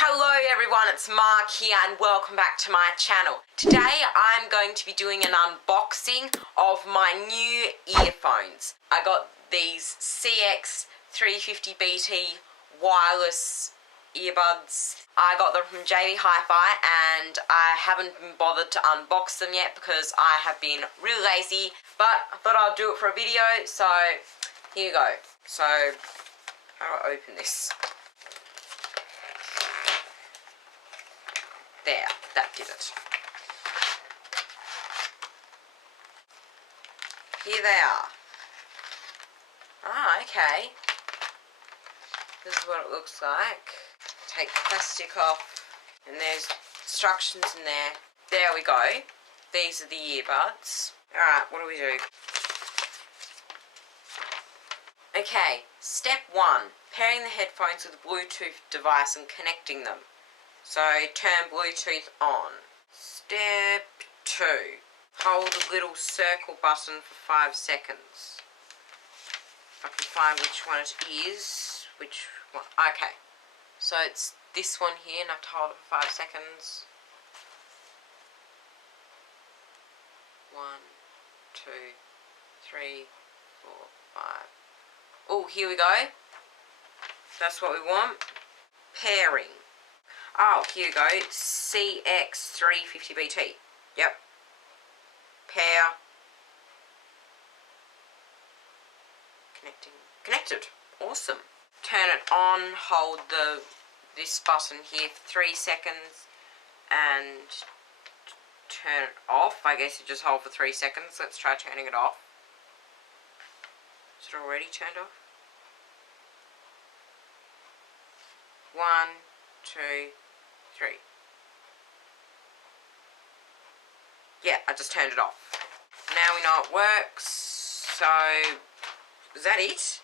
Hello everyone, it's Mark here and welcome back to my channel. Today I'm going to be doing an unboxing of my new earphones. I got these CX350BT wireless earbuds. I got them from JB Hi-Fi and I haven't been bothered to unbox them yet because I have been really lazy, but I thought I'd do it for a video, so here you go. So, how do I open this? There, that did it. Here they are. Ah, okay. This is what it looks like. Take the plastic off, and there's instructions in there. There we go. These are the earbuds. Alright, what do we do? Okay, step 1. Pairing the headphones with a Bluetooth device and connecting them. So, turn Bluetooth on. Step 2. Hold the little circle button for 5 seconds. If I can find which one it is. Which one? Okay. So, it's this one here, and I have to hold it for 5 seconds. 1, 2, 3, 4, 5. Oh, here we go. That's what we want. Pairing. Oh, here we go. CX350BT. Yep. Pair. Connecting. Connected. Awesome. Turn it on. Hold this button here for 3 seconds. And turn it off. I guess you just hold for 3 seconds. Let's try turning it off. Is it already turned off? 1, 2, 3. Yeah, I just turned it off. Now we know it works. So, is that it?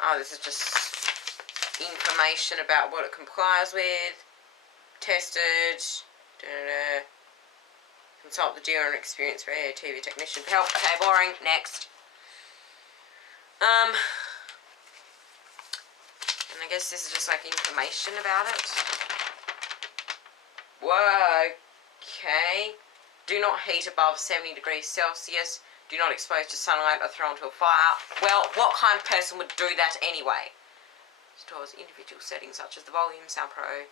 Oh, this is just information about what it complies with. Tested. Da-da-da. Consult the dealer and experienced radio TV technician for help. Okay, boring. Next. And I guess this is just like information about it. Whoa, okay. Do not heat above 70 degrees Celsius. Do not expose to sunlight or throw into a fire. Well, what kind of person would do that anyway? Stores individual settings such as the volume, sound pro,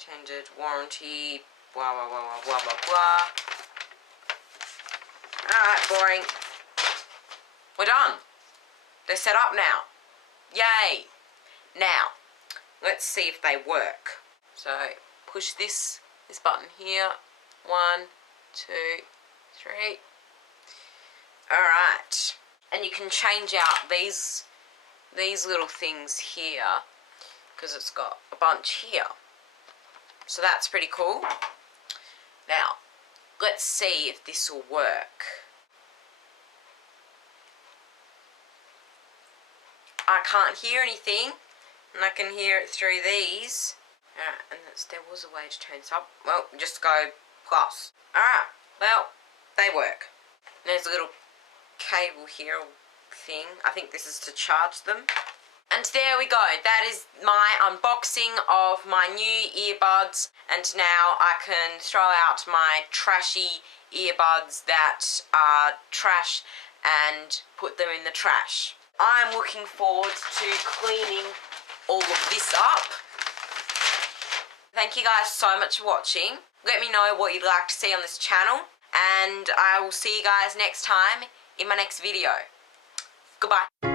intended warranty, blah blah blah blah blah blah. Alright, boring. We're done. They're set up now. Yay! Now, let's see if they work. So, push this button here. 1, 2, 3. Alright. And you can change out these little things here, because it's got a bunch here. So that's pretty cool. Now, let's see if this will work. I can't hear anything, and I can hear it through these. Alright, and there was a way to turn this up. Well, just go plus. Alright, well, they work. There's a little cable here thing. I think this is to charge them. And there we go. That is my unboxing of my new earbuds. And now I can throw out my trashy earbuds that are trash and put them in the trash. I'm looking forward to cleaning all of this up. Thank you guys so much for watching. Let me know what you'd like to see on this channel, and I will see you guys next time in my next video. Goodbye.